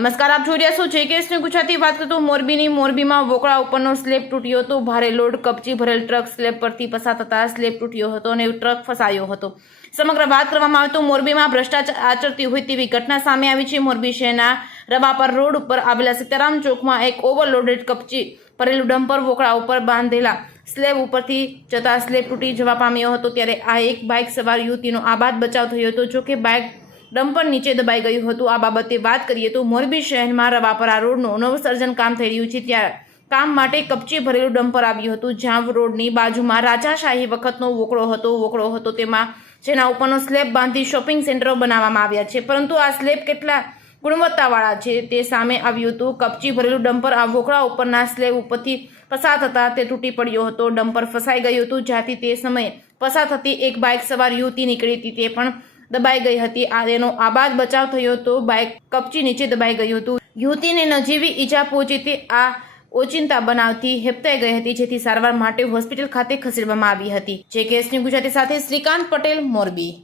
નમસ્કાર, આપ જોઈ રહ્યા છો જે કેસની ગુજરાતી વાત કરતો મોરબીમાં વોકળા ઉપરનો સ્લેબ તૂટ્યો હતો। ભારે લોડ કપચી ભરેલ ટ્રક સ્લેબ પરથી પસાર થતા સ્લેબ તૂટ્યો હતો અને ટ્રક ફસાયો હતો। સમગ્ર વાત કરવામાં આવે તો મોરબીમાં ભ્રષ્ટાચાર આચરતી હોય તેવી ઘટના સામે આવી છે। મોરબી શહેરના રવાપર રોડ ઉપર આવેલા સીતારામ ચોકમાં એક ઓવરલોડેડ કપચી ભરેલું ડમ્પર વોકળા ઉપર બાંધેલા સ્લેબ ઉપરથી જતા સ્લેબ તૂટી જવા પામ્યો હતો। ત્યારે આ એક બાઇક સવાર યુવતીનો આબાદ બચાવ થયો હતો, જો કે બાઇક ડમ્પર નીચે દબાઈ ગયું હતું। આ બાબતે વાત કરીએ તો મોરબી શહેરમાં રવાપરા રોડનું નવસર્જન કામ થઈ રહ્યું છે, ત્યારે કામ માટે કપચી ભરેલું ડમ્પર આવ્યું હતું, જ્યાં રોડની બાજુમાં રાજાશાહી વખતનો વોકળો હતો તેમાં જેના ઉપરનો સ્લેબ બાંધી શોપિંગ સેન્ટરો બનાવવામાં આવ્યા છે, પરંતુ આ સ્લેબ કેટલા ગુણવત્તાવાળા છે તે સામે આવ્યું હતું। કપચી ભરેલું ડમ્પર આ વોકળા ઉપરના સ્લેબ ઉપરથી પસાર થતા તે તૂટી પડ્યો હતો। ડમ્પર ફસાઈ ગયું હતું, જ્યાંથી તે સમયે પસાર થતી એક બાઇક સવાર યુવતી નીકળી હતી, તે પણ દબાઈ ગઈ હતી। આ તેનો આબાદ બચાવ થયો હતો। બાઇક કપચી નીચે દબાઈ ગયું હતું। યુવતીને નજીવી ઈજા પહોંચી હતી। આ ઓચિંતા બનાવથી હેપતાઈ ગઈ હતી, જેથી સારવાર માટે હોસ્પિટલ ખાતે ખસેડવામાં આવી હતી। જે કેસની ગુજરાતી સાથે શ્રીકાંત પટેલ, મોરબી।